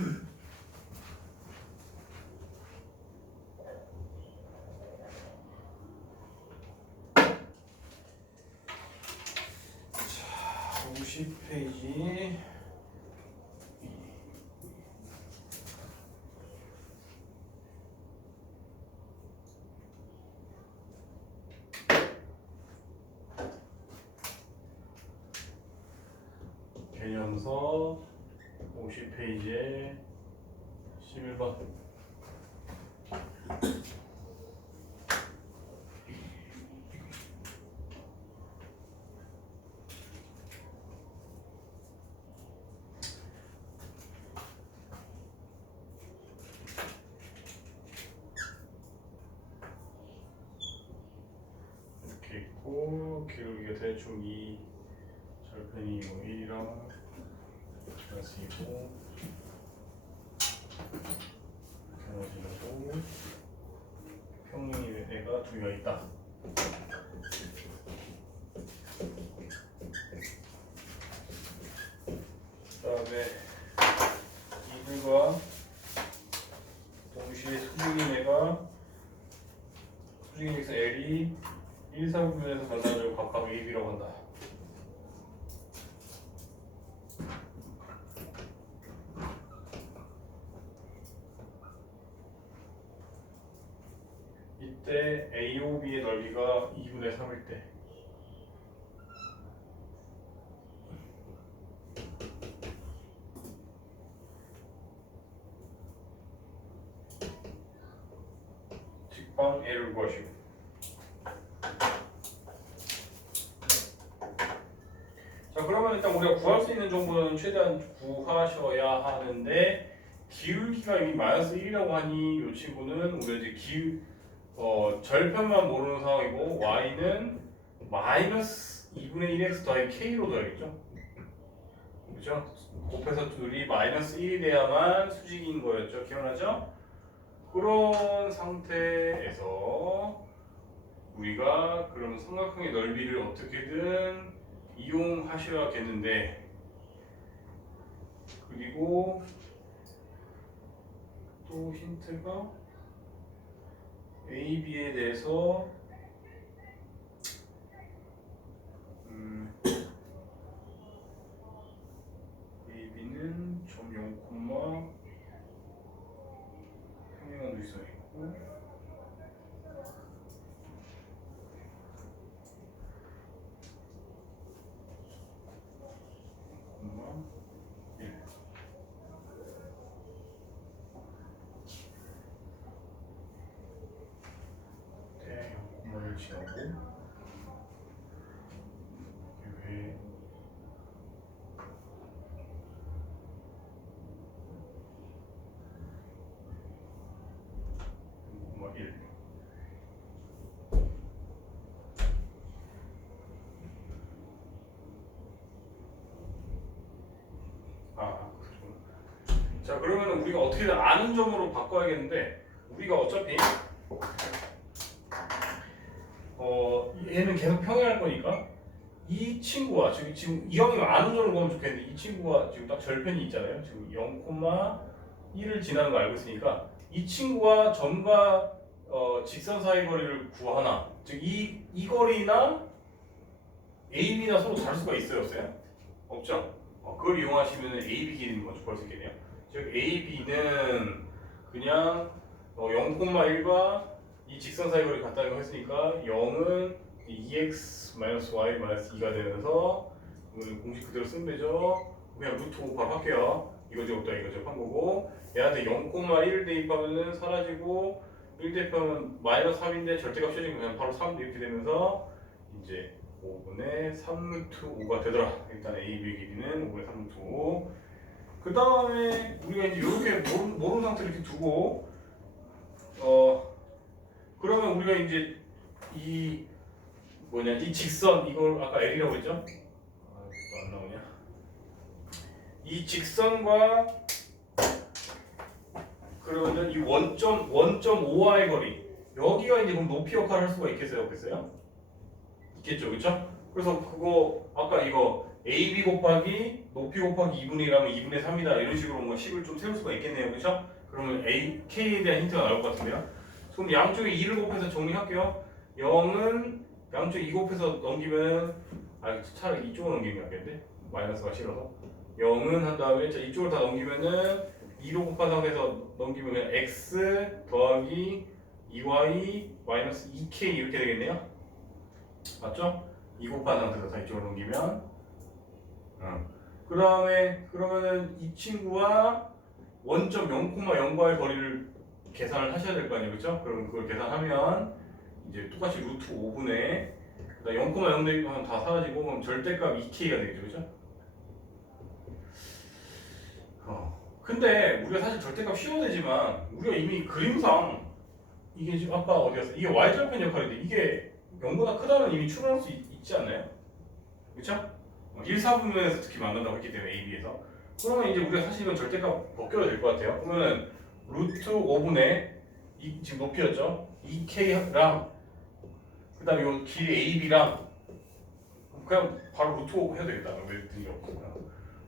자, 50페이지. 개념서 50페이지에 11번. 이렇게 있고 기울기가 대충 2 절편이 뭐 1이랑 플러스 2고 나눠지고 평행의 두 개가 있다. 그 다음에 이들과 동시에 수직인 애가 수직인 x L이 1, 3구에서 만나가지고 각각 A, B라고 한다. 이때 AOB의 넓이가 2분의 3일 때 직방 L을 구하시고, 자 그러면 일단 우리가 구할 수 있는 정보는 최대한 구하셔야 하는데, 기울기가 이미 마이너스 1이라고 하니 이 친구는 우리가 이제 절편만 모르는 상황이고 y는 마이너스 2분의 1x 더하기 k로 둬야겠죠? 그죠? 곱해서 둘이 마이너스 1이 돼야만 수직인 거였죠? 기억나죠? 그런 상태에서 우리가 그럼 삼각형의 넓이를 어떻게든 이용하셔야겠는데, 그리고 또 힌트가 A, B에 대해서 A, B는 점 0, 평행한 일성이 있고, 콤마 1. 네, 0,1 지나고 왜 콤마 1. 자 그러면 우리가 어떻게든 아는 점으로 바꿔야겠는데, 우리가 어차피 얘는 계속 평행할 거니까 이 친구와 지금 이 형이 아는 점을 보면 좋겠는데, 이 친구가 지금 딱 절편이 있잖아요. 지금 0,1을 지나는 거 알고 있으니까 이 친구와 점과 직선 사이 거리를 구하나, 즉 이 거리나 A, B나 서로 다를 수가 있어요, 없어요? 없죠? 그걸 이용하시면 A, B 길이는 먼저 구할 수 있겠네요. 즉 A, B는 그냥 0,1과 이 직선 사이 거리 같다고 했으니까 0은 2x-y-2가 되면서 공식 그대로 쓰면 되죠. 그냥 루트 5 바로 할게요. 이거 제곱다 이거 제곱한 거고, 얘한테 0,1 대입하면은 사라지고 1 대입하면 마이너스 3인데 절대값 씌워지면 그냥 바로 3 이렇게 되면서 이제 5분의 3루트 5가 되더라. 일단 A, B 길이는 5분의 3루트 5. 그 다음에 우리가 이제 이렇게 모르는 상태로 이렇게 두고, 그러면 우리가 이제 이 직선, 이걸 아까 L이라고 했죠? 또 안 나오냐? 이 직선과 그러면 이 원점 5와의 거리, 여기가 이제 그럼 높이 역할을 할 수가 있겠어요, 없겠어요? 있겠죠, 그렇죠? 그래서 그거 아까 이거 AB 곱하기 높이 곱하기 2분의 1하면 2분의 3이다 이런 식으로 뭐 식을 좀 세울 수가 있겠네요. 그렇죠? 그러면 K에 대한 힌트가 나올 것 같은데요. 그럼 양쪽에 2를 곱해서 정리할게요. 0은 양쪽에 2 곱해서 넘기면 차라리 이쪽으로 넘기면 낫겠는데 마이너스가 싫어서 0은 한 다음에 자 이쪽을 다 넘기면은 2로 곱한 상태에서 넘기면 그냥 x 더하기 2y 마이너스 2k 이렇게 되겠네요. 맞죠? 2 곱한 상태에서 다 이쪽으로 넘기면 그 다음에 그러면은 이 친구와 원점 0,0과의 거리를 계산을 하셔야 될 거 아니에요, 그렇죠? 그럼 그걸 계산하면 이제 똑같이 루트 5분의 0,0 대입하면 다 사라지고 그럼 절대값 2k가 되겠죠, 그렇죠? 근데 우리가 사실 절대값 씌워야 되지만 우리가 이미 그림상 이게 지금 아까 어디 갔어? 이게 y절편 역할인데 이게 0보다 크다면 이미 추론할 수 있지 않나요? 그렇죠? 1, 4분면에서 특히 만든다고 했기 때문에 AB에서 그러면 이제 우리가 사실 이건 절대값 벗겨도 될 것 같아요. 그러면은 루트 5분의 지금 높이였죠? 2K랑 그 다음에 이 길이 AB랑 그냥 바로 루트 5 해도 되겠다. 왜 등이 없구나.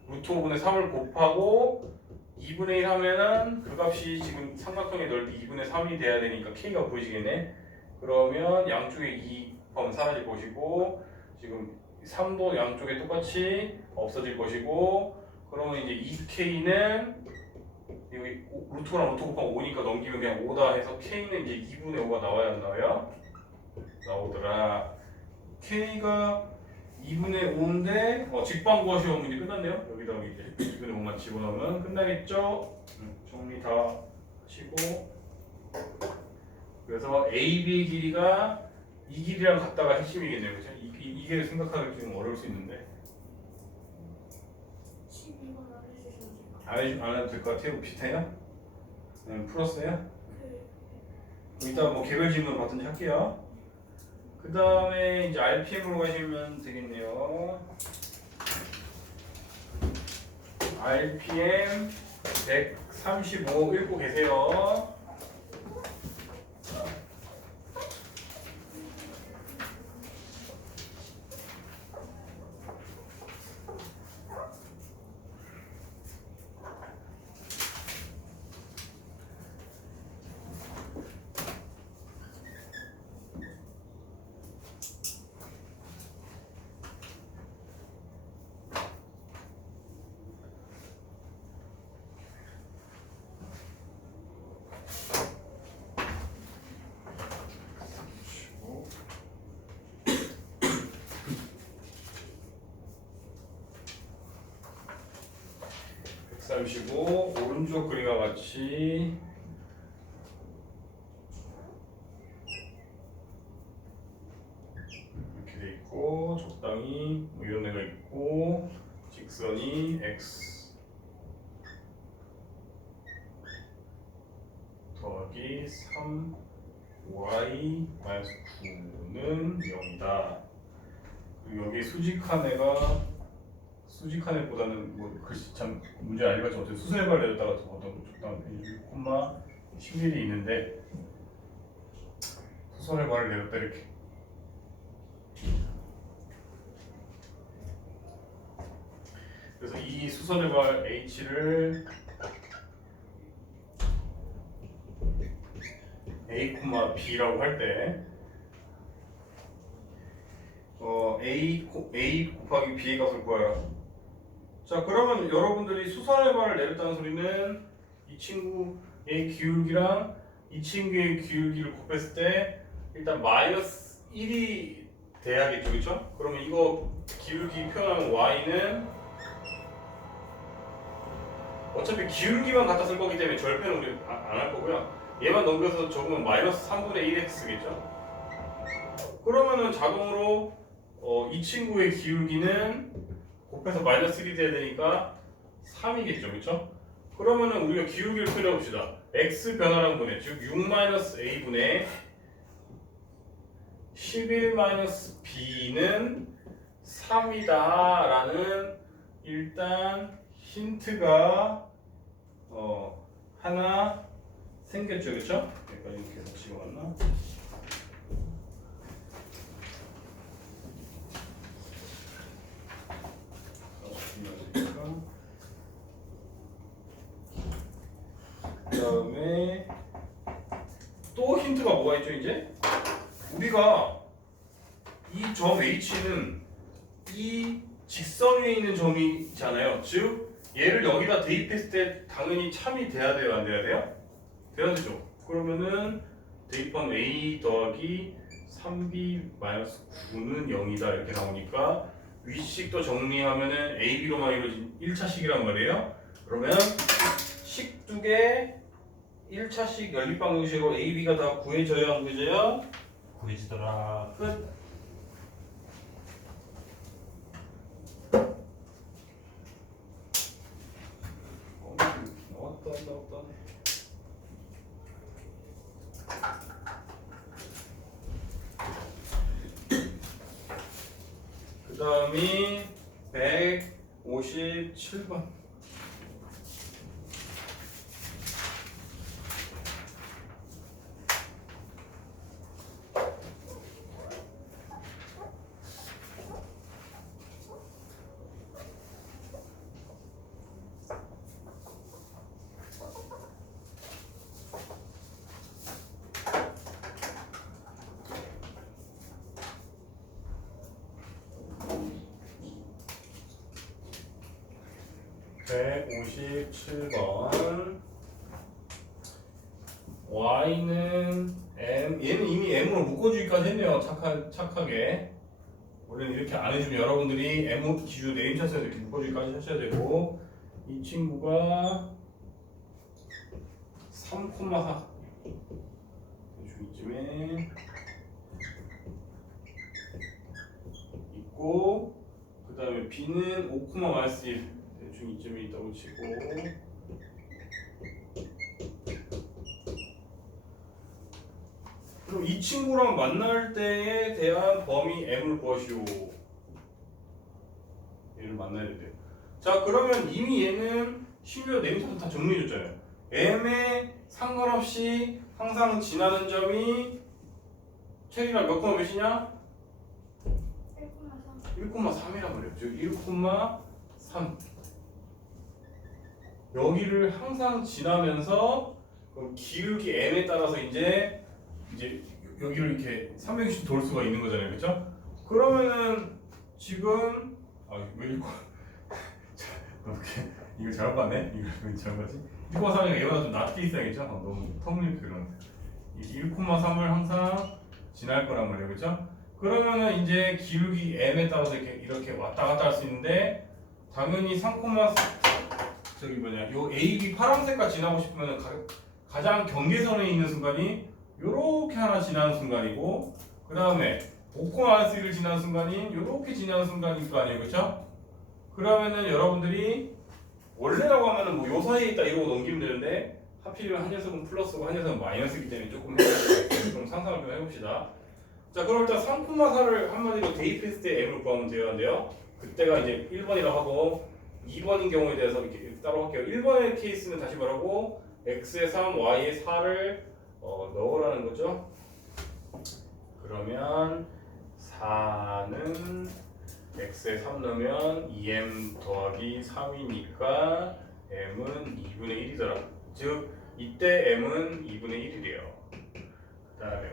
루트 5분의 3을 곱하고 2분의 1 하면은 그 값이 지금 삼각형의 넓이 2분의 3이 돼야 되니까 K가 보이시겠네. 그러면 양쪽에 2 곱하면 사라질 것이고 지금 3도 양쪽에 똑같이 없어질 것이고 그러면 이제 2K는 여기 루트랑 루트 곱하면 5니까 넘기면 그냥 5다 해서 K는 이제 2분의 5가 나와야 안 나와요? 나오더라. K가 2분의 5인데 직방 구하시면 문제 끝났네요. 여기다가 이제 2분의 5만 집어넣으면 끝나겠죠? 정리 다 하시고 그래서 AB 길이가 이 길이랑 같다가 핵심이겠네요. 그렇죠? 이게 생각하기 좀 어려울 수 있는데 12번 안 해주셔도 안 해도 될 것 같아요? 비슷해요? 풀었어요? 이따가 뭐 개별 질문 받든지 할게요. 그 다음에 이제 RPM으로 가시면 되겠네요. RPM 135 읽고 계세요. 잠시고 오른쪽 그림과 같이 이렇게 돼 있고 적당히 뭐 이런 애가 있고 직선이 x 더하기 3y 마이너스 9는 0이다. 그리고 여기 수직한 애가 수직한 애보다는 뭐 글씨 참 문제 아니겠지만 어쨌든 수선의 발을 내렸다가 어떤 적당한 6,11이 있는데 수선의 발을 내렸다 이렇게 그래서 이 수선의 발 H를 A, B라고 할 때 A 곱하기 B의 값을 구해요. 자 그러면 여러분들이 수선의 발을 내렸다는 소리는 이 친구의 기울기랑 이 친구의 기울기를 곱했을 때 일단 마이너스 1이 돼야겠죠, 그렇죠? 그러면 이거 기울기 표현하면 y는 어차피 기울기만 갖다 쓸 거기 때문에 절편은 우리 안 할 거고요. 얘만 넘겨서 적으면 마이너스 3분의 1x겠죠? 그러면은 자동으로 이 친구의 기울기는 곱해서 마이너스 1이 돼야 되니까 3이겠죠, 그렇죠? 그러면은 우리가 기울기를 표현해 봅시다. x 변화량 분의 즉 6-a분의 11-b는 3이다라는 일단 힌트가 하나 생겼죠, 그렇죠? 여기까지 이렇게 해서 집어갔나? 그다음에 또 힌트가 뭐가 있죠 이제? 우리가 이 점 H는 이 직선 위에 있는 점이잖아요. 즉 얘를 여기다 대입했을 때 당연히 참이 돼야 돼요, 안 돼야 돼요? 돼야 되죠. 그러면은 대입하면 A 더하기 3B-9는 0이다 이렇게 나오니까 위식도 정리하면은 AB로만 이루어진 1차식이란 말이에요. 그러면 식 두 개 1차식 연립방정식으로 AB가 다 구해져야 안 구해져야? 구해지더라. 끝. 나왔다. 그 다음이 157번. y는 m, 얘는 이미 m으로 묶어주기까지 했네요. 착하게. 원래는 이렇게 안 해주면 여러분들이 m 기준 네임차트에서 이렇게 묶어주기까지 하셔야 되고, 이 친구가 3,4 대충 이쯤에 있고, 그 다음에 b는 5,-1 대충 이쯤에 있다고 치고, 그럼 이 친구랑 만날 때에 대한 범위 m을 구하시오. 얘를 만나야 돼요. 자, 그러면 이미 얘는 심지어 네임차트 다 정리해줬잖아요. m에 상관없이 항상 지나는 점이 체리랑 몇 콤마 몇이냐? 1,3이란 말이에요. 즉 1,3. 여기를 항상 지나면서 그럼 기울기 m에 따라서 이제 여기를 이렇게 360도 돌 수가 있는 거잖아요, 그렇죠? 그러면은 지금 왜 이거 이렇게 이거 잘못 봤네? 이거 왜 잘못 봤지? 1,3이니까 얘보다 좀 낮게 있어야겠죠? 너무 터무니없게 그러는데 1,3을 항상 지날 거란 말이에요, 그렇죠? 그러면은 이제 기울기 m에 따라서 이렇게 왔다 갔다 할 수 있는데 당연히 3, 저기 뭐냐, 요 AB 파란색깔 지나고 싶으면 가장 경계선에 있는 순간이 요렇게 하나 지나는 순간이고, 그 다음에 5,-1을 지나는 순간이 요렇게 지나는 순간일 거 아니에요, 그렇죠? 그러면은 여러분들이 원래라고 하면은 뭐 요 사이에 있다 이러고 넘기면 되는데 하필이면 한 녀석은 플러스고 한 녀석은 마이너스이기 때문에 조금 그럼 상상을 좀 해봅시다. 자, 그럼 일단 3,4를 한마디로 대입했을 때 m을 구하면 되는데요. 그때가 이제 1번이라고 하고 2번인 경우에 대해서 이렇게 따로 할게요. 1번의 케이스는 다시 말하고 x에 3, y에 4를 넣으라는 거죠. 그러면 4는 x에 3 넣으면 2m 더하기 3이니까 m은 2분의 1이더라. 즉 이때 m은 2분의 1이래요. 그 다음에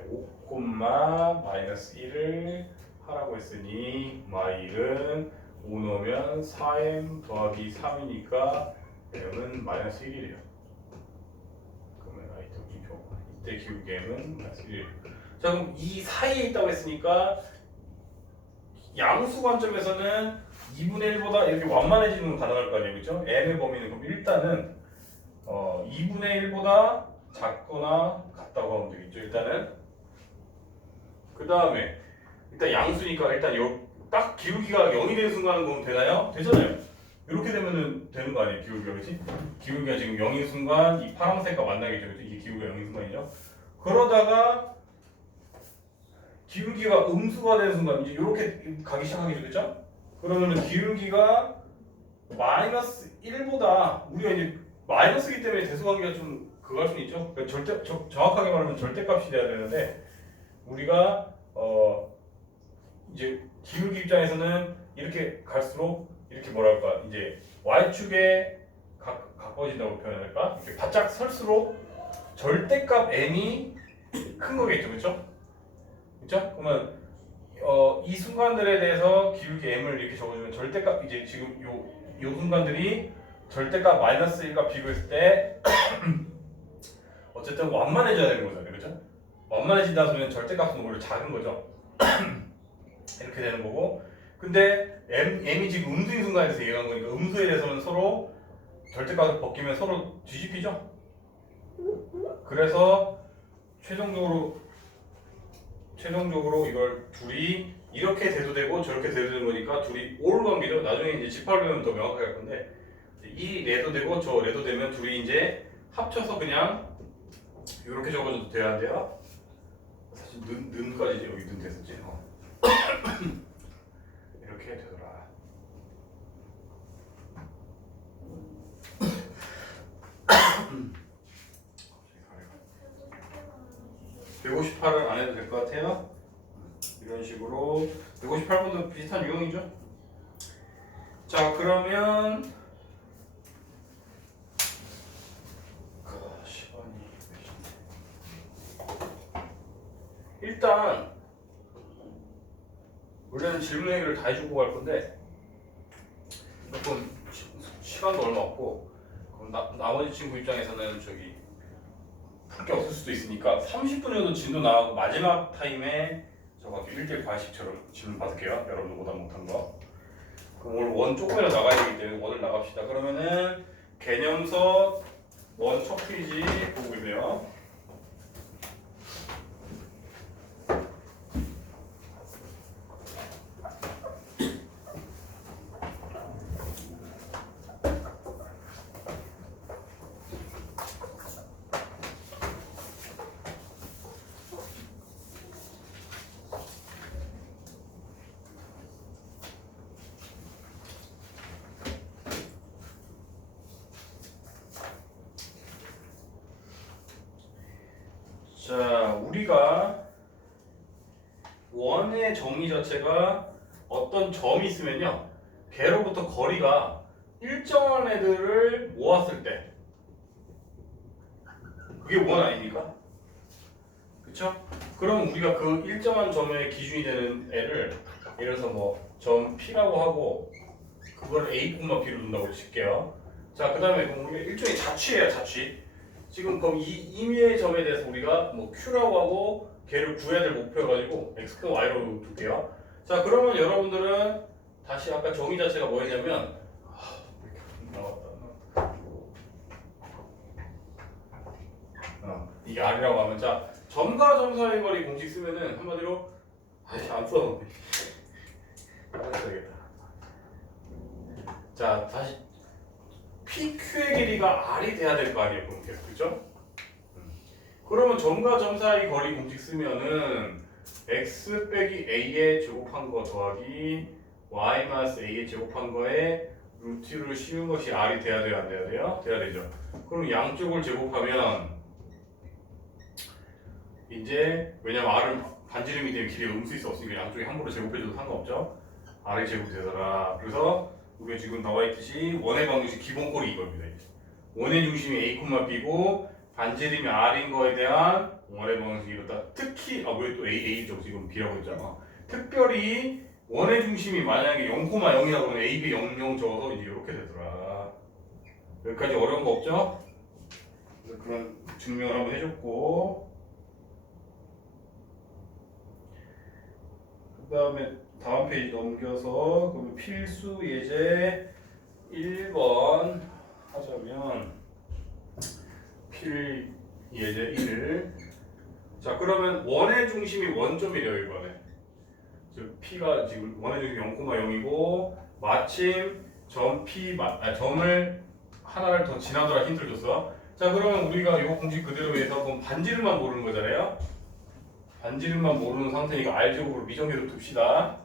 5,-1을 하라고 했으니 마일은 5 넣으면 4m 더하기 3이니까 m은 -1이래요. 그러면 아이템 2표. 이때 기울기 m은 -1이래요. 자, 그럼 이 사이에 있다고 했으니까 양수 관점에서는 2분의 1보다 이렇게 완만해지는 건 가능할 거 아니에요, 그렇죠? m의 범위는 그럼 일단은 2분의 1보다 작거나 같다고 하면 되겠죠, 일단은. 그 다음에 일단 양수니까 일단 딱 기울기가 0이 되는 순간은 보면 되나요? 되잖아요. 이렇게 되면은 되는 거 아니에요, 기울기가, 그렇지? 기울기가 지금 0인 순간 이 파란색과 만나겠죠, 그렇죠? 이게 기울기가 0인 순간이죠. 그러다가 기울기가 음수가 되는 순간 이제 이렇게 가기 시작하겠죠, 그렇죠? 그러면은 기울기가 -1보다 우리가 이제 마이너스이기 때문에 대수관계가 좀 그거 할 수는 있죠. 그러니까 정확하게 말하면 절대값이 돼야 되는데 우리가 이제 기울기 입장에서는 이렇게 갈수록 이렇게 뭐랄까 이제 y축에 가까워진다고 표현할까? 이렇게 바짝 설수록 절대값 m이 큰 거겠죠, 그렇죠? 그렇죠? 그러면 이 순간들에 대해서 기울기 m을 이렇게 적어주면 절대값 이제 지금 요 순간들이 절대값 마이너스 1과 비교했을 때 어쨌든 완만해져야 되는 거잖아요, 그렇죠? 완만해진다는 소리는 절대값은 오히려 작은 거죠. 이렇게 되는 거고, 근데 m이 지금 음수인 순간에 대해서 얘기한 거니까 음수에 대해서는 서로 절대값을 벗기면 서로 뒤집히죠. 그래서 최종적으로 이걸 둘이 이렇게 돼도 되고 저렇게 돼도 되는 거니까 둘이 올 관계죠. 나중에 이제 집합을 배우면 더 명확하게 할 건데 이 레도 되고 저 레도 되면 둘이 이제 합쳐서 그냥 이렇게 적어줘도 돼야 안 돼요? 사실 는까지 여기 는 됐었지. 이렇게 되더라. 158을 안 해도 될 것 같아요. 이런 식으로 158번도 비슷한 유형이죠. 자, 그러면 시간이 일단 원래는 질문 해결을 다 해주고 갈 건데 조금 시간도 얼마 없고 그럼 나머지 친구 입장에서는 저기 풀 게 없을 수도 있으니까 30분 정도 진도 나가고 마지막 타임에 저거 1대1 과외식처럼 질문 받을게요. 여러분들 보다 못한 거. 그럼 오늘 원 조금이라도 나가야 되기 때문에 원을 나갑시다. 그러면은 개념서 원 첫 페이지 보고 계세요. 자, 우리가 원의 정의 자체가 어떤 점이 있으면요, 걔로부터 거리가 일정한 애들을 모았을 때 그게 원 아닙니까? 그쵸? 그럼 우리가 그 일정한 점의 기준이 되는 애를 예를 들어서 뭐 점 P라고 하고 그걸 A, B로 둔다고 칠게요. 자, 그 다음에 우리가 일종의 자취예요, 자취. 지금 그럼 이 임의의 점에 대해서 우리가 뭐 Q라고 하고 걔를 구해야 될 목표여가지고 X, Y로 둘게요. 자, 그러면 여러분들은 다시 아까 정의 자체가 뭐였냐면 이게 R이라고 하면 자, 점과 점 사이의 거리 공식 쓰면은 한마디로 안 써. 써야겠다. 자, 다시 PQ의 길이가 R이 돼야 될 거 아니에요, 그럼 계속, 그죠? 그러면 점과 점 사이 거리 공식 쓰면은 x 빼기 a의 제곱한 거 더하기 y 마이너스 a의 제곱한 거에 루트를 씌운 것이 R이 돼야 돼요, 안 돼야 돼요? 돼야 되죠. 그럼 양쪽을 제곱하면 이제 왜냐면 R은 반지름이 되면 길이가 음수일 수 없으니까 양쪽에 함부로 제곱해줘도 상관없죠. R이 제곱이 되더라. 그래서 우리가 지금 나와 있듯이 원의 방정식 기본꼴이 이겁니다. 원의 중심이 A, B고 반지름이 R인 거에 대한 원의 방정식이 이렇다. 특히 왜 또 A죠? 지금 B라고 했잖아. 특별히 원의 중심이 만약에 0,0이라고 하면 A, B 0, 0 적어서 이제 이렇게 되더라. 여기까지 어려운 거 없죠? 그래서 그런 증명을 한번 해줬고, 그 다음에 다음 페이지 넘겨서 그러면 필수 예제 1번 하자면 필 예제 1. 자, 그러면 원의 중심이 원점이래요, 이번에. 즉 P가 지금 원의 중심이 0,0이고 마침 점 P 점을 하나를 더 지나더라 힌트를 줬어. 자, 그러면 우리가 이 공식 그대로 해서 그럼 반지름만 모르는 거잖아요. 반지름만 모르는 상태니까 R제곱으로 미정계로 둡시다.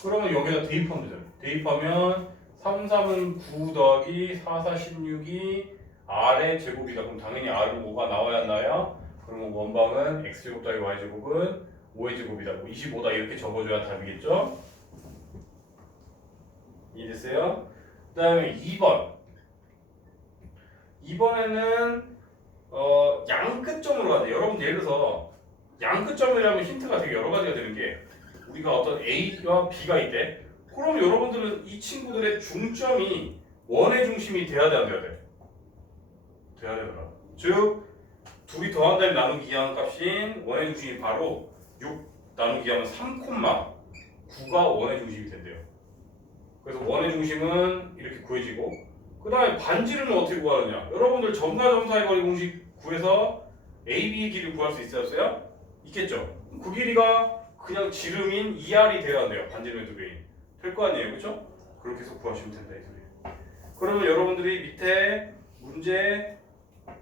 그러면 여기다 대입하면 되잖아요. 대입하면 3, 3은 9 더하기 4, 4, 16이 R의 제곱이다. 그럼 당연히 R은 5가 나와야 하나요? 그러면 원방은 X제곱 더하기 Y제곱은 5의 제곱이다. 25다 이렇게 적어줘야 답이겠죠? 이해됐어요? 그 다음에 2번 이번에는 양끝점으로 가야 돼. 여러분 예를 들어서 양끝점이라면 힌트가 되게 여러 가지가 되는 게 우리가 어떤 A와 B가 있대. 그럼 여러분들은 이 친구들의 중점이 원의 중심이 돼야 돼, 안 돼야 돼? 돼야 되더라. 즉 둘이 더한다면 나누기 2하는 값인 원의 중심이 바로 6 나누기 하면 3,9가 원의 중심이 된대요. 그래서 원의 중심은 이렇게 구해지고 그 다음에 반지름은 어떻게 구하느냐? 여러분들 점과 점 사이 거리 공식 구해서 AB의 길이를 구할 수 있었어요? 있겠죠? 그 길이가 그냥 지름인 2R이 돼야 한대요. 반지름의 두 배인. 될 거 아니에요, 그렇죠? 그렇게 해서 구하시면 된다 이 소리예요. 그러면 여러분들이 밑에 문제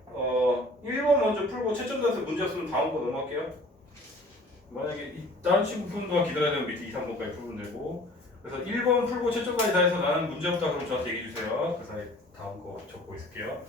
1번 먼저 풀고 채점돼서 문제 없으면 다음 거 넘어갈게요. 만약에 다른 친구 푸는 동안 기다려야 되면 밑에 2, 3번까지 풀면 되고 그래서 1번 풀고 채점까지 다 해서 나는 문제 없다 그러면 저한테 얘기해 주세요. 그 사이 다음 거 적고 있을게요.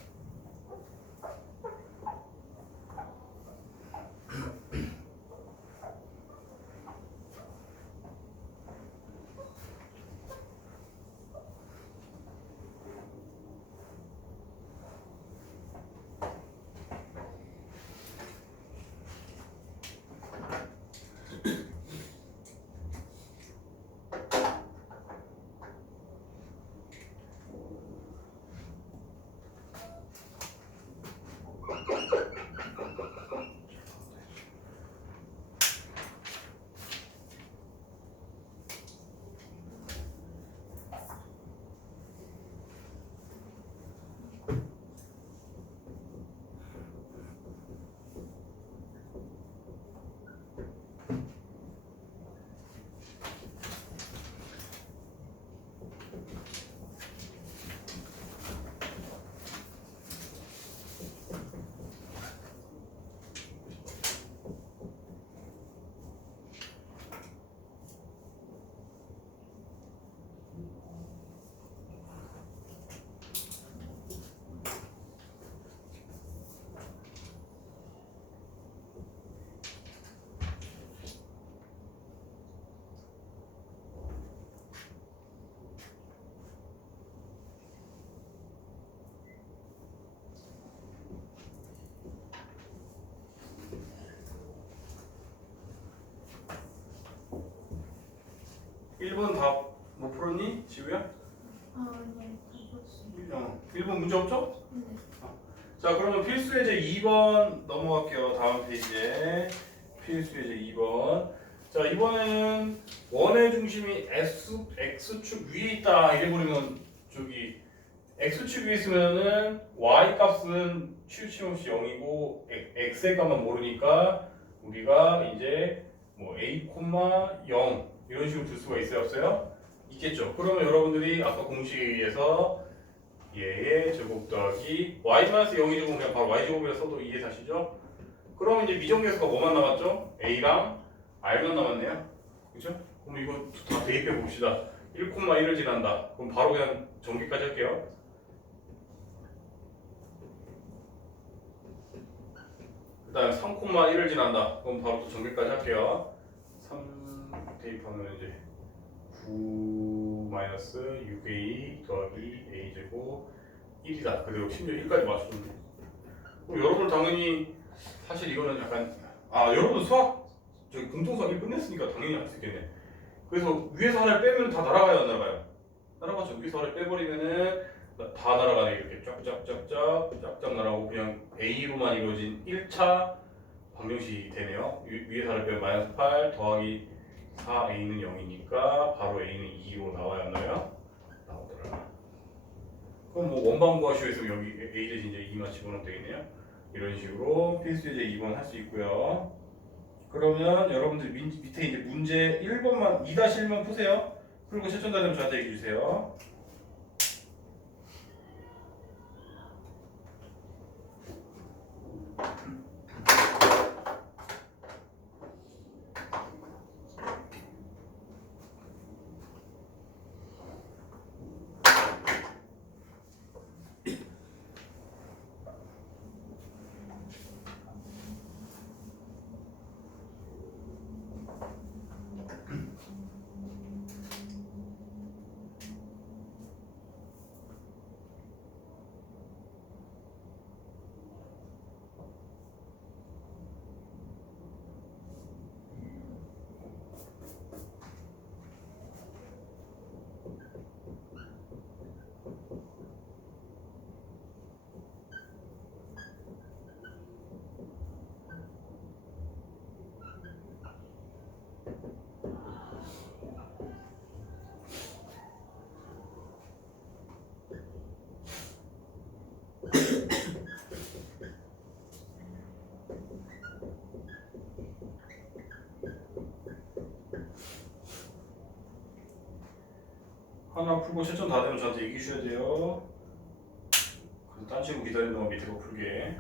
일 번 다 못 풀었니? 지우야? 네, 바꿨어요. 1번 문제 없죠? 네. 자 그러면 필수 예제 2번 넘어갈게요. 다음 페이지에 필수 예제 2번. 자 이번에는 원의 중심이 x축 위에 있다 이래버리면 저기 x축 위에 있으면은 y 값은 치우침없이 0이고 x의 값만 모르니까 우리가 이제 뭐 a, 0 이런 식으로 둘 수가 있어요 없어요? 있겠죠. 그러면 여러분들이 아까 공식에 의해서 얘의 제곱 더하기 y-0이 제곱 그냥 바로 y제곱이라 써도 이해 사시죠? 그러면 이제 미정계수가 뭐만 남았죠? a랑 r만 남았네요. 그죠? 그럼 이거 다 대입해 봅시다. 1,1을 지난다. 그럼 바로 그냥 전개까지 할게요. 그 다음에 3,1을 지난다. 그럼 바로 또 전개까지 할게요. 3 대입하면 이제 9-6a 더하기 a제곱 1이다. 그대로 심지어 1까지 맞추면 돼. 그럼 여러분 당연히 사실 이거는 약간 여러분 수학 저기 공통수학 1 끝냈으니까 당연히 할 수 있겠네. 그래서 위에서 하나를 빼면 다 날아가요 안 날아가요? 날아가죠. 위에서 하나를 빼버리면은 다 날아가네. 이렇게 쫙쫙쫙 날아가고 그냥 a로만 이루어진 1차 방정식이 되네요. 위에서 하나를 빼면 -8 더하기 4a는 0이니까 바로 a는 2로 나와야 하나요? 나오더라. 그럼 뭐 원방 구하시오 해서 여기 a 대신 이제 2만 집어넣으면 되겠네요. 이런 식으로 필수 예제 2번 할 수 있고요. 그러면 여러분들 밑에 이제 문제 1번만 2-1만 푸세요. 그리고 채점다 되면 저한테 얘기해 주세요. 하나 풀고 채점 다 되면 저한테 얘기해 주셔야 돼요. 그래서 딴 친구 기다리는 동안 밑에 거 풀게.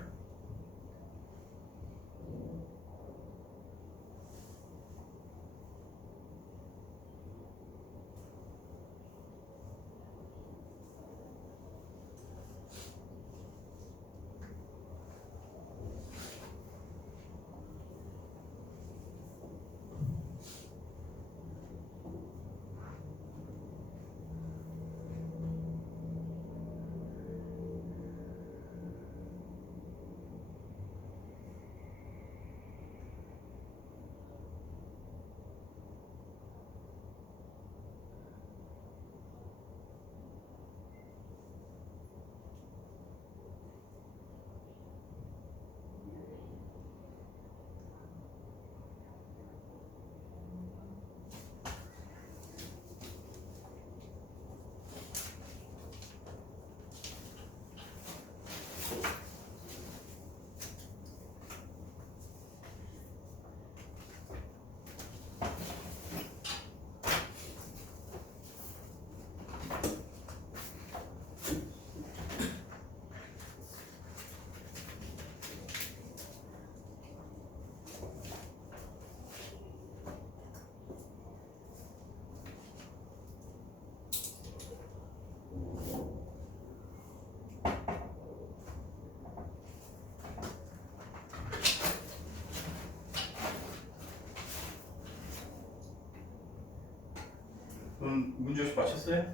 문제없이 맞췄어요?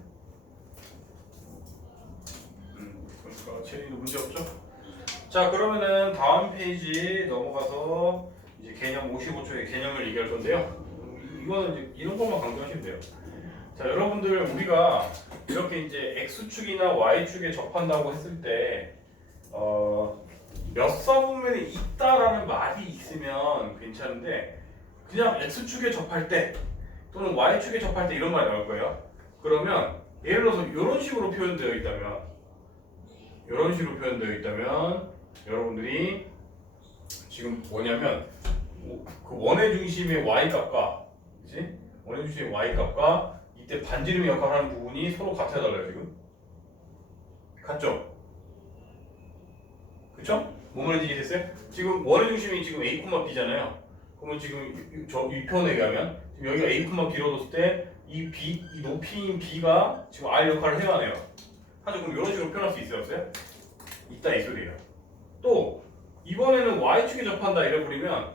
그러니까 체리도 문제 없죠? 자, 그러면은 다음 페이지 넘어가서 이제 개념 55초의 개념을 얘기할 건데요. 이거는 이제 이런 것만 강조하시면 돼요. 자, 여러분들 우리가 이렇게 이제 x축이나 y축에 접한다고 했을 때 몇 사분면에 있다라는 말이 있으면 괜찮은데 그냥 x축에 접할 때 또는 y축에 접할 때 이런 말이 나올 거예요. 그러면 예를 들어서 이런 식으로 표현되어 있다면 여러분들이 지금 뭐냐면 그 원의 중심의 y값과 그치? 원의 중심의 y값과 이때 반지름 역할을 하는 부분이 서로 같아야 달라요. 지금 같죠? 그쵸? 뭔 말인지 이해됐어요? 지금 원의 중심이 지금 a, b잖아요. 그러면 지금 이 표현에 의하면 지금 여기가 a, b로 뒀을 때 이 높이인 b가 지금 r 역할을 해야 하네요. 하죠. 그럼 이런 식으로 표현할 수 있어요, 없어요? 있다 이 소리예요. 또 이번에는 y축에 접한다 이래 버리면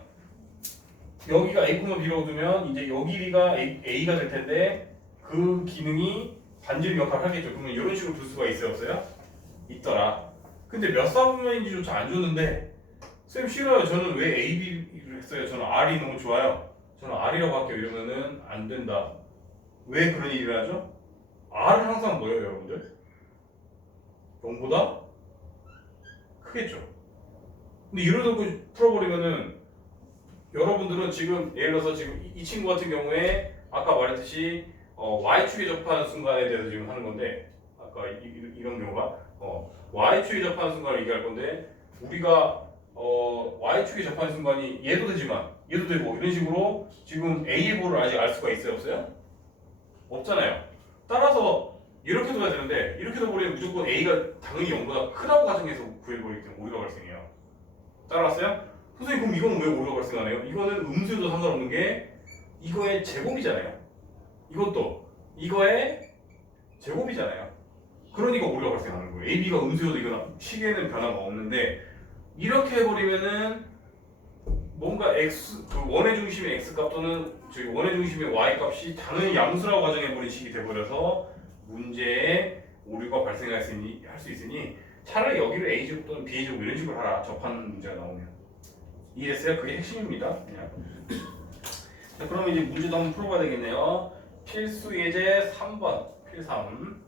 여기가 a, b로 두면 이제 여 길이가 a가 될 텐데 그 기능이 반지름 역할을 하겠죠. 그러면 이런 식으로 둘 수가 있어요, 없어요? 있더라. 근데 몇 사분면인지조차 안 줬는데 쌤 싫어요. 저는 왜 a, b를 했어요? 저는 r이 너무 좋아요. 저는 r이라고 할게요. 이러면은 안 된다. 왜 그런 일이 일어나죠? r은 항상 뭐예요, 여러분들? 0보다 크겠죠. 근데 이러고 풀어버리면은 여러분들은 지금 예를 들어서 지금 이 친구 같은 경우에 아까 말했듯이 y축에 접하는 순간에 대해서 지금 하는 건데 아까 이런 경우가 y축에 접하는 순간을 얘기할 건데 우리가 y축에 접하는 순간이 얘도 되지만 얘도 되고 이런 식으로 지금 a의 보를 아직 알 수가 있어요, 없어요? 없잖아요. 따라서 이렇게 둬야 되는데 이렇게 둬버리면 무조건 a가 당연히 0보다 크다고 가정해서 구해버리기 때문에 오류가 발생해요. 따라왔어요? 선생님 그럼 이건 왜 오류가 발생하네요? 이거는 음수여도 상관없는 게 이거의 제곱이잖아요. 이것도 이거의 제곱이잖아요. 그러니까 오류가 발생하는 거예요. a, b가 음수여도 이건 식에는 변화가 없는데 이렇게 해버리면은 뭔가 x 그 원의 중심의 x 값 또는 저기 원의 중심의 y 값이 당연히 양수라고 가정해버린 식이 돼버려서 문제에 오류가 발생할 수 있으니 차라리 여기를 a제곱 또는 b제곱 이런 식으로 하라. 접하는 문제가 나오면 이해했어요? 그게 핵심입니다. 그냥. 자, 그럼 이제 문제도 한번 풀어봐야 되겠네요. 필수 예제 3번 필3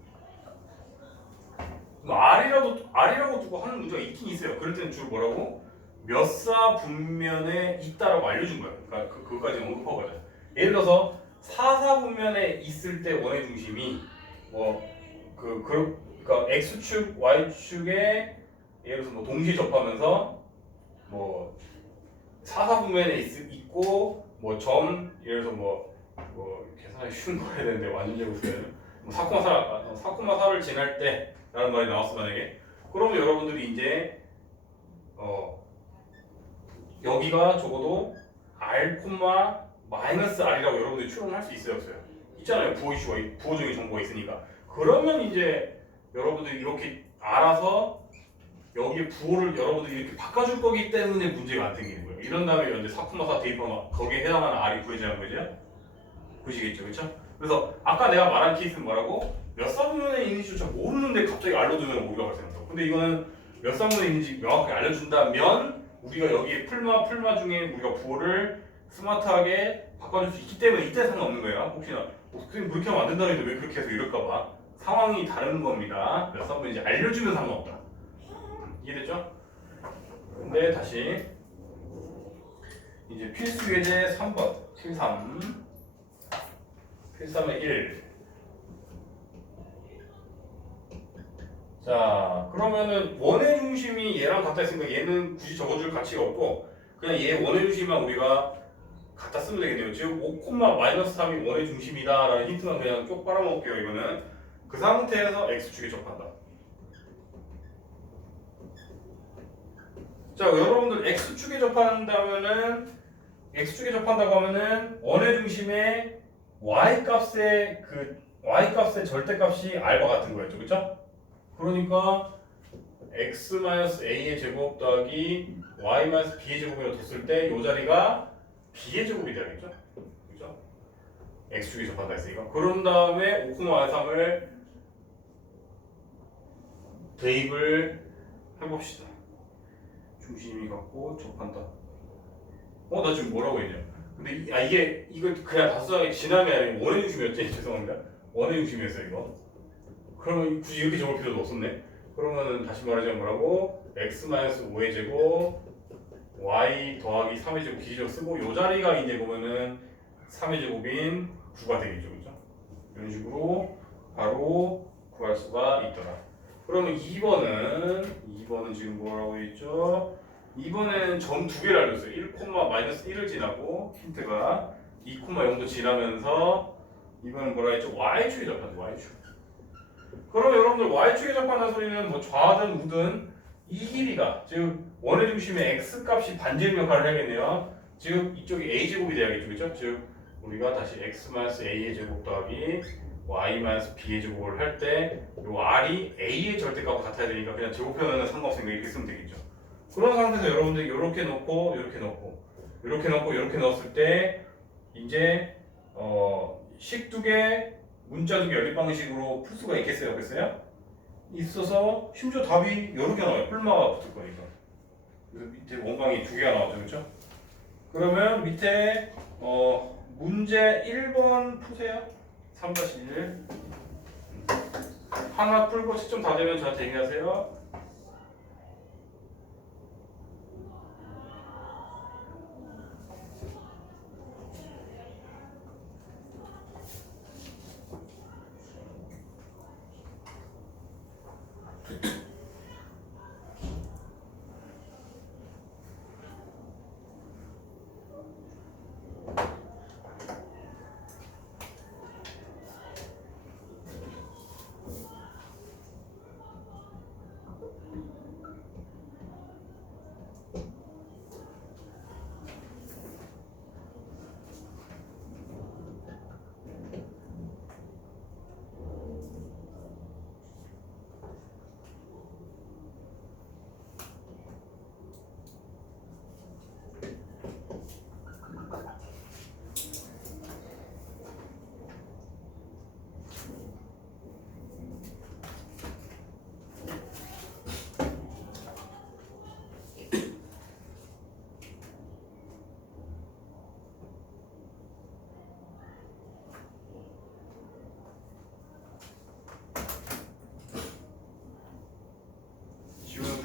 R이라고 두고 하는 문제가 있긴 있어요. 그럴 때는 주로 뭐라고? 몇 사 분면에 있다라고 알려준 거예요. 그러니까 그거까지 언급하고 가자. 예를 들어서 4사 분면에 있을 때 원의 중심이 그러니까 x축, y축에 예를 들어서 뭐 동시에 접하면서 뭐 4사 분면에 있고 뭐 점 예를 들어서 뭐 계산하기 쉬운 거 해야 되는데 완전 제곱수는 4,4를 지날 때 라는 말이 나왔어 만약에. 그러면 여러분들이 이제 여기가 적어도 r, -r이라고 여러분들이 추론할 수 있어요 없어요? 있잖아요. 부호적인 정보가 있으니까. 그러면 이제 여러분들이 이렇게 알아서 여기에 부호를 여러분들이 이렇게 바꿔줄 거기 때문에 문제가 안 생기는 거예요. 이런 다음에 이제 4,4 대입하면 거기에 해당하는 r이 구해지는 거죠. 보시겠죠, 그렇죠? 그래서 아까 내가 말한 케이스는 뭐라고? 몇 사분면에 있는지 잘 모르는데 갑자기 알려주면 오류가 발생한다. 근데 이거는 몇 사분면에 있는지 명확하게 알려준다면 우리가 여기에 풀마 중에 우리가 부호를 스마트하게 바꿔줄 수 있기 때문에 이때 상관없는 거예요. 혹시나 선생님 그렇게 하면 안 된다는데 왜 그렇게 해서 이럴까봐 상황이 다른 겁니다. 몇 사분인지 알려주면 상관없다. 이해됐죠? 근데 다시 이제 필수 예제 3번 73의 1. 자, 그러면은 원의 중심이 얘랑 같다 했으니까 얘는 굳이 적어줄 가치가 없고 그냥 얘 원의 중심만 우리가 갖다 쓰면 되겠네요. 즉 5,-3이 원의 중심이다 라는 힌트만 그냥 쭉 빨아먹을게요. 이거는 그 상태에서 x축에 접한다. 자, 여러분들 x축에 접한다고 하면은 원의 중심의 y 값의 절대값이 r과 같은 거였죠. 그렇죠? 그러니까 x-a의 제곱 더하기 y-b의 제곱으로 뒀을 때 이 자리가 b의 제곱이 돼야겠죠? 그죠? x축에 접한다 했으니까. 그런 다음에 5,3을 대입을 해봅시다. 중심이 갖고 접한다. 나 지금 뭐라고 했냐? 근데 이거 그냥 단순하게 지남이 아니고 원의 중심이었지? 죄송합니다. 원의 중심이었어요 이거. 그러면 굳이 이렇게 적을 필요도 없었네. 그러면은 다시 말하자면 뭐라고? x-5의 제곱 y 더하기 3의 제곱 기지로 쓰고 이 자리가 이제 보면은 3의 제곱인 9가 되겠죠. 그죠? 이런 식으로 바로 구할 수가 있더라. 그러면 2번은 지금 뭐라고 했죠? 2번에는 점 두 개를 알려줬어요. 1,-1을 지나고 힌트가 2,0도 지나면서 이번엔 뭐라 했죠? y축에 접한다. y축. 그럼 여러분들 y축에 접한다는 소리는 뭐 좌든 우든 이 길이가 즉 원의 중심의 x값이 반지름 역할을 해야겠네요. 즉 이쪽이 a제곱이 돼야겠죠. 그렇죠? 즉 우리가 다시 x-a의 제곱 더하기 y-b의 제곱을 할 때 이 r이 a의 절대값과 같아야 되니까 그냥 제곱편은 상관없으니까 이렇게 쓰면 되겠죠. 그런 상태에서 여러분들 이렇게 넣고 이렇게 넣었을 때 이제 식 두 개, 문자 두 개 연립 방식으로 풀 수가 있겠어요, 없겠어요? 있어서 심지어 답이 여러 개 나와요. 뿔마가 붙을 거니까. 그래서 밑에 원방이 두 개가 나왔죠, 그렇죠? 그러면 밑에 문제 1번 푸세요. 3-1 하나 풀고 채점 다 되면 저한테 얘기하세요.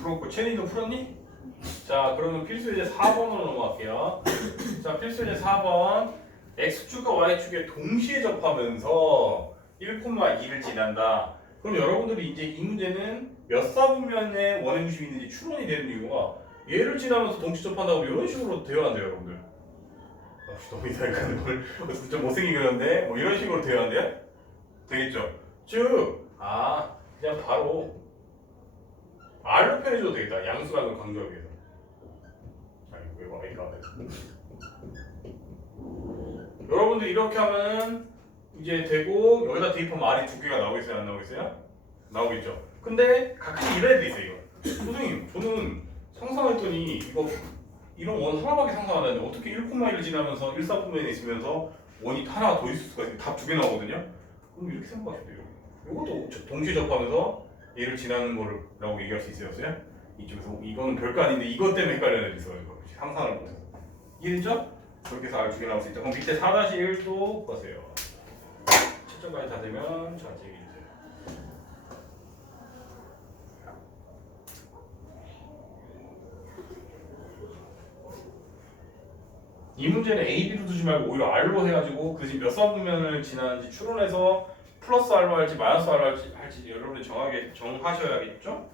풀었고 채니도 풀었니? 자, 그러면 필수예제 4번으로 넘어갈게요. 자, 필수예제 4번 x축과 y축에 동시에 접하면서 1,2를 지난다. 그럼 여러분들이 이제 이 문제는 몇 사분면에 원의 중심이 있는지 추론이 되는 이유가 얘를 지나면서 동시 접한다고 이런 식으로 되어야 한대요, 여러분들. 너무 이상하게 뭘 진짜 못생긴 그런데 뭐 이런 식으로 되어야 한대요? 되겠죠? 즉, 그냥 바로 R로 표현해줘도 되겠다. 양수라는 걸 강조하기 위해서. 아니, 왜 Y가 안 돼? 여러분들 이렇게 하면 이제 되고 여기다 대입하면 R이 두 개가 나오겠어요? 안 나오겠어요? 나오겠죠. 근데 가끔 이런 애들이 있어요. 이거. 선생님, 저는 상상했더니 이거 이런 원 하나밖에 상상 안 하는데 어떻게 1,1을 지나면서 1,4분면에 있으면서 원이 하나 더 있을 수가 있어요. 답 두 개 나오거든요. 그럼 이렇게 생각하셔도 돼요. 이것도 동시에 접하면서 얘를 지나는 거라고 얘기할 수 있어요. 이쪽에서 이거는 별거 아닌데 이것 때문에 헷갈리는 애들이 있어요. 이거. 상상을 못해서. 이해됐죠? 그렇게 해서 R 두 개 나올 수 있다. 그럼 밑에 4-1도 보세요. 채점까지 다 되면 저한테 얘기해주세요. 이 문제는 A, B로 두지 말고 오히려 R로 해가지고 그 집 몇 사분면을 지나는지 추론해서 플러스 R로 할지 마이너스 R로 할지 여러분이 정하셔야겠죠?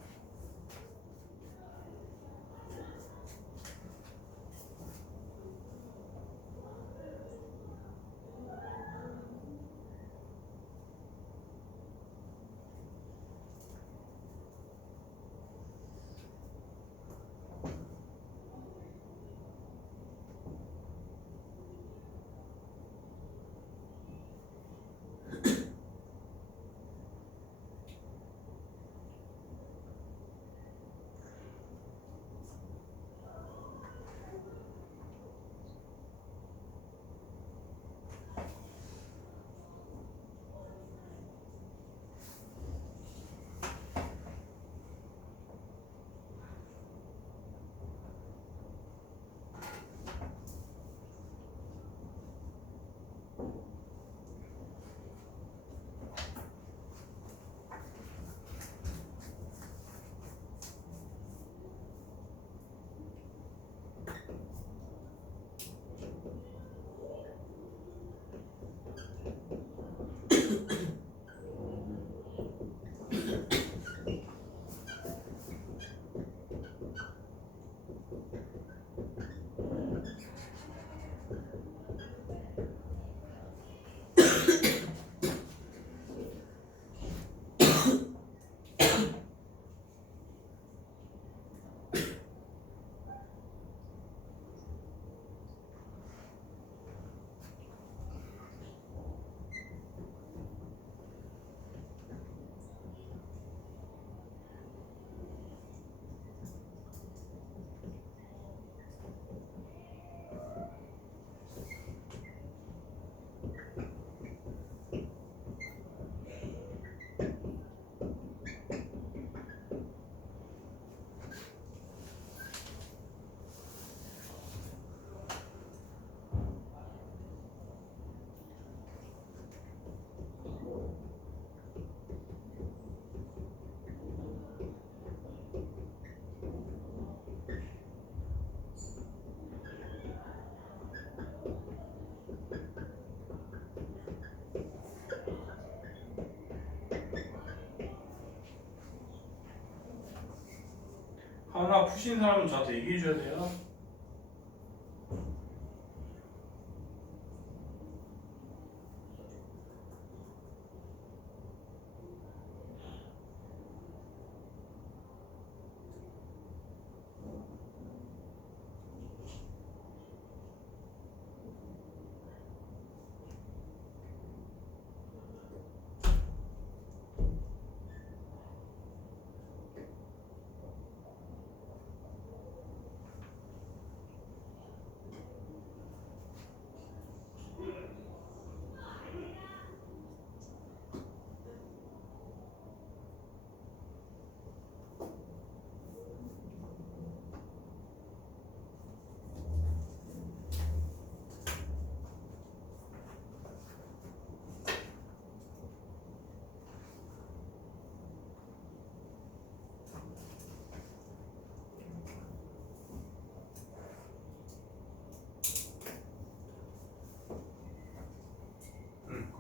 하나 푸신 사람은 저한테 얘기해 줘야 돼요.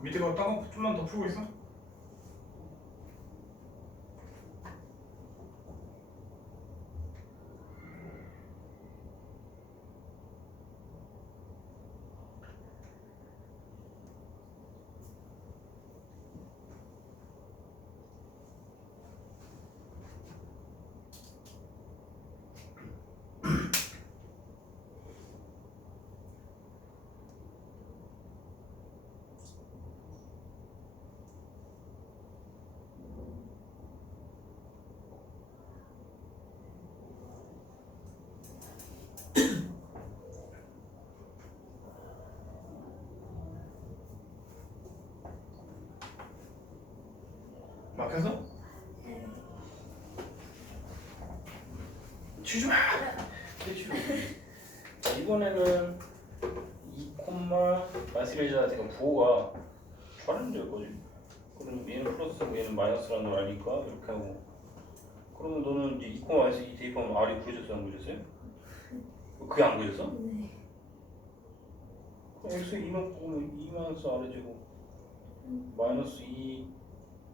밑에 거 따고 좀만 더 풀고 있어. 막혀서? 네. 치지 마! 자, 이번에는 2 마이너스 1이잖아. 지금 부호가 잘하면 될 거지. 그럼 얘는 플러스고 얘는 마이너스라는 걸 아니까 이렇게 하고. 그러면 너는 이제 2 마이너스 2 대입하면 R이 구해졌어 안 구해졌어요? 그게 안 구해졌어? 네. 그럼 x 2만 보면 2 마이너스 R의 제곱 마이너스 2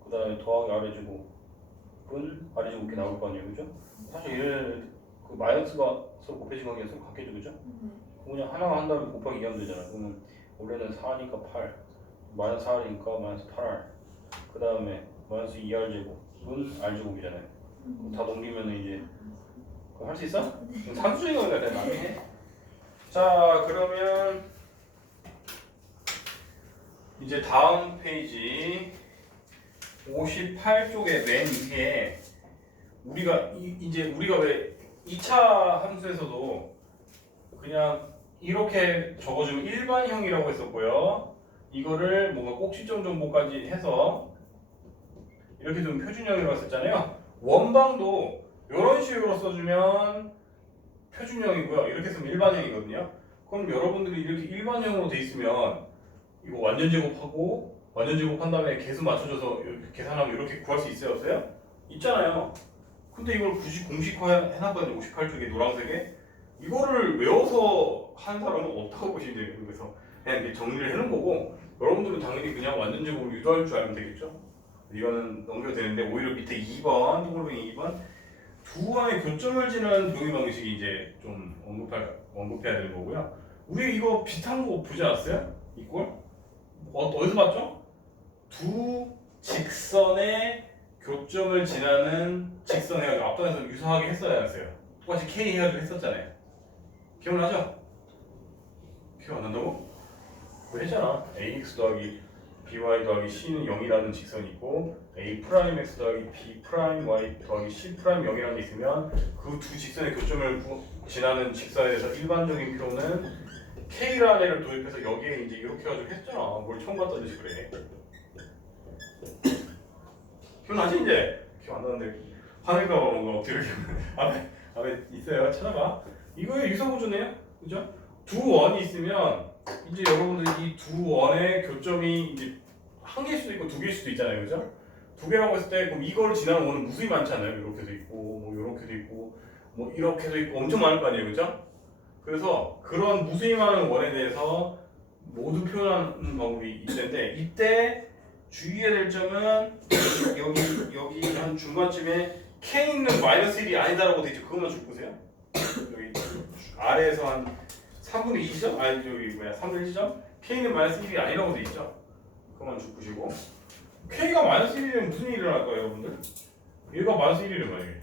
그 다음에 더하기 R의 제곱은 R의 제곱 이렇게 나올 거 아니에요, 그죠? 사실 얘를 그 마이너스가 서로 곱해진 관계가 서로 같겠죠, 그죠? 네. 그냥 하나만 한 다음에 곱하기 2하면 되잖아. 그러면 원래는 4니까 8 마이너스 4니까 마이너스 8R 그 다음에 마이너스 2R 제곱은 R 제곱이잖아요. 그럼 다 넘기면 이제 할 수 있어? 산수적인 거니까 나중에 해. 자, 그러면 이제 다음 페이지 58쪽의 맨 위에 우리가 이제 우리가 왜 2차 함수에서도 그냥 이렇게 적어주면 일반형이라고 했었고요. 이거를 뭔가 꼭지점 정보까지 해서 이렇게 좀 표준형이라고 했었잖아요. 원방도 이런 식으로 써주면 표준형이고요. 이렇게 쓰면 일반형이거든요. 그럼 여러분들이 이렇게 일반형으로 돼 있으면 이거 완전 제곱하고 완전 제곱한 다음에 개수 맞춰줘서 이렇게 계산하면 이렇게 구할 수 있어요? 없어요? 있잖아요. 근데 이걸 굳이 공식화해놨거든요. 58쪽에 노란색에. 이거를 외워서 한 사람은 없다고 보시면 돼요. 그래서 그냥 이렇게 정리를 해놓은 거고 여러분들은 당연히 그냥 완전 제곱을 유도할 줄 알면 되겠죠. 이거는 넘겨도 되는데 오히려 밑에 2번, 동그라미 2번 두 원의 교점을 지는 동의 방식이 이제 좀 언급해야 되는 거고요. 우리 이거 비슷한 거 보지 않았어요? 이꼴? 어디서 봤죠? 두 직선의 교점을 지나는 직선 해가지고 앞단에서 유사하게 했어야 했어요. 똑같이 K 해가지고 했었잖아요. 기억나죠? 기억 안 난다고? 그거 했잖아. AX 더하기 BY 더하기 C는 0이라는 직선이 있고 A 프라임 X 더하기 B 프라임 Y 더하기 C 프라임 0이라는 게 있으면 그 두 직선의 교점을 지나는 직선에 대해서 일반적인 표는 K라는 애를 도입해서 여기에 이제 이렇게 해가지고 했잖아. 뭘 처음 봤던 듯이 그래. 기억나지 이제? 기억 안 나는데 화낼까봐 뭔가 어떻게 이렇게 앞에 있어요. 찾아봐. 이거의 유사구조네요. 그죠? 두 원이 있으면 이제 여러분들이 이 두 원의 교점이 이제 한 개일 수도 있고 두 개일 수도 있잖아요. 그죠? 두 개라고 했을 때 그럼 이걸 지나는 원은 무수히 많잖아요. 이렇게도 있고 뭐 이렇게도 있고 뭐 이렇게도 있고 엄청 많을 거 아니에요. 그죠? 그래서 그런 무수히 많은 원에 대해서 모두 표현하는 방법이 있는데 이때 주의해야 될 점은 여기 한 중간쯤에 K는 마이너스 1이 아니다라고 되어 있죠. 그것만 쭉 보세요. 여기 아래에서 한 3분의 2점? 아니 여기 뭐야 3분의 1점? K는 마이너스 1이 아니라고 되어 있죠. 그것만 쭉 보시고 K가 마이너스 1이면 무슨 일이 일어날까요 여러분들? 얘가 마이너스 1이란 말이에요.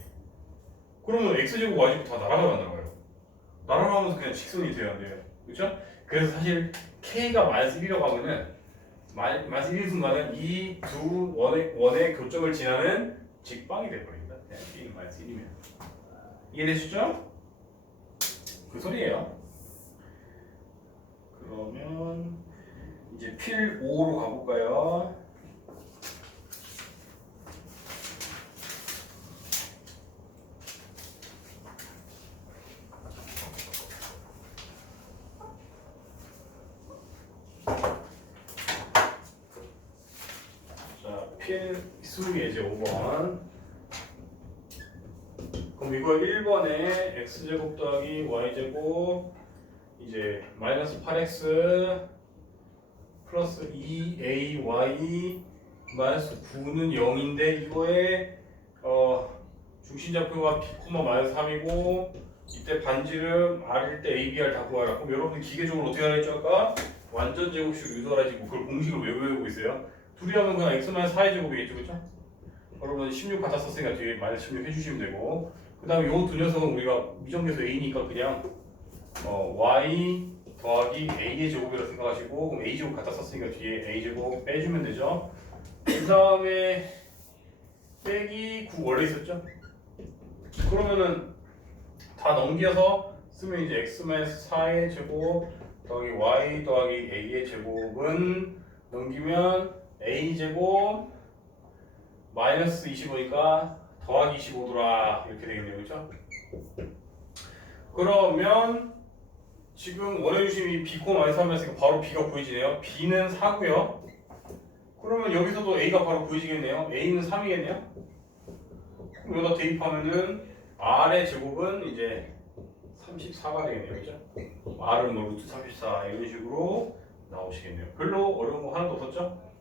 그러면 X제곱 Y제곱 다 날아간다는 거예요. 날아가면서 그냥 직선이 돼야 돼요. 그렇죠? 그래서 사실 K가 마이너스 1이라고 하면은 마이너스 1인 순간은 이 두 원의 교점을 지나는 직방이 돼버립니다. 그냥 K는 마이너스 1이면 이해되시죠? 그 소리예요. 그러면 이제 필 5로 가볼까요? 자, 필수의 이제 5번. 그럼 이거 1번에 x제곱 더하기 y제곱 이제 마이너스 8x 플러스 2ay 마이너스 9는 0인데 이거에 중심좌표가 b, 마이너스 3이고 이때 반지름 r일 때 a, br 다 구하라. 그럼 여러분 기계적으로 어떻게 하라 했죠 아까? 완전 제곱식으로 유도하라지고 그걸 공식을 왜 외우고 있어요? 둘이 하면 그냥 x 마이너스 4의 제곱이겠죠, 그렇죠? 여러분 16 갖다 썼으니까 뒤에 마이너스 16 해주시면 되고 그 다음에 요 두 녀석은 우리가 미정계수 a니까 그냥 y 더하기 a의 제곱이라고 생각하시고 그럼 a 제곱 갖다 썼으니까 뒤에 a 제곱 빼주면 되죠. 그 다음에 빼기 9 원래 있었죠. 그러면은 다 넘겨서 쓰면 이제 x-4의 제곱 더하기 y 더하기 a의 제곱은 넘기면 a 제곱 마이너스 25니까 더하기 25더라 이렇게 되겠네요. 그렇죠? 그러면 지금 원해주심이 b, 마이너스 3이었으니까 바로 b가 보이지네요. b는 4고요. 그러면 여기서도 a가 바로 보이시겠네요. a는 3이겠네요. 그럼 여기다 대입하면은 r의 제곱은 이제 34가 되겠네요. 그렇죠? r은 뭐 루트 34 이런 식으로 나오시겠네요. 별로 어려운 거 하나도 없었죠?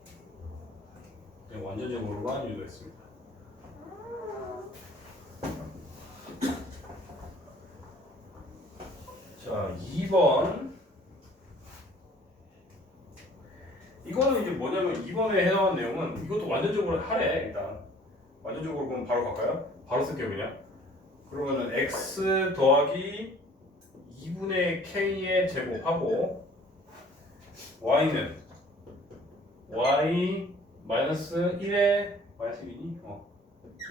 그냥 완전적으로만 유도했습니다. 자, 2번. 이거는 이제 뭐냐면 2번에 해당한 내용은 이것도 완전적으로 하래. 일단 완전적으로 그럼 바로 갈까요? 바로 쓸게요 그냥. 그러면은 x 더하기 2분의 k의 제곱하고 y는 y 마이너스 1의 마이너스 1이니?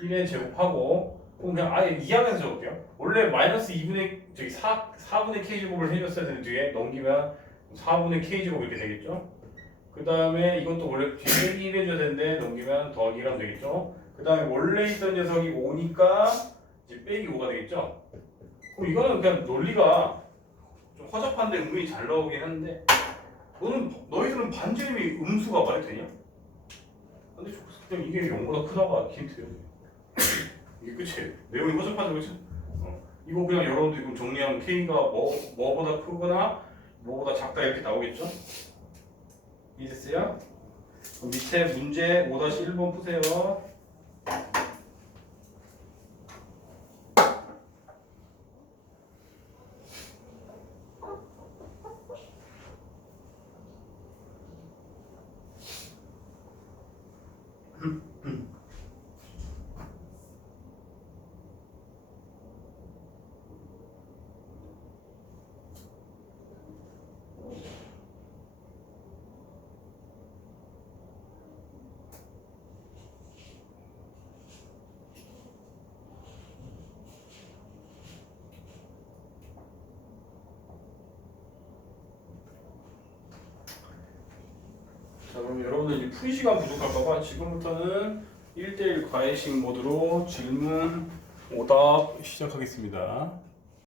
1의 제곱하고 그럼 그냥 아예 2항에서 적을게요. 원래 마이너스 2분의 저기 4분의 k제곱을 해줬어야 되는 뒤에 넘기면 4분의 k제곱 이렇게 되겠죠. 그 다음에 이건 또 원래 뒤에 1 해줘야 되는데 넘기면 더하기 1하면 되겠죠. 그 다음에 원래 있던 녀석이 5니까 이제 빼기 5가 되겠죠. 그럼 이거는 그냥 논리가 좀 허접한데 은근히 잘 나오긴 하는데 너희들은 반지름이 음수가 말이 되냐? 근데 그냥 이게 0보다 크다가 힌트예요. 이게 끝이에요. 내용이 허접하죠, 그렇죠? 이거 그냥 여러분들 지금 정리하면 k가 뭐보다 크거나 뭐보다 작다 이렇게 나오겠죠? 이해됐어요? 그럼 밑에 문제 5-1번 푸세요. 자, 그럼 여러분들 이제 풀이 시간 부족할까봐 지금부터는 1대1 과외식 모드로 질문, 오답 시작하겠습니다.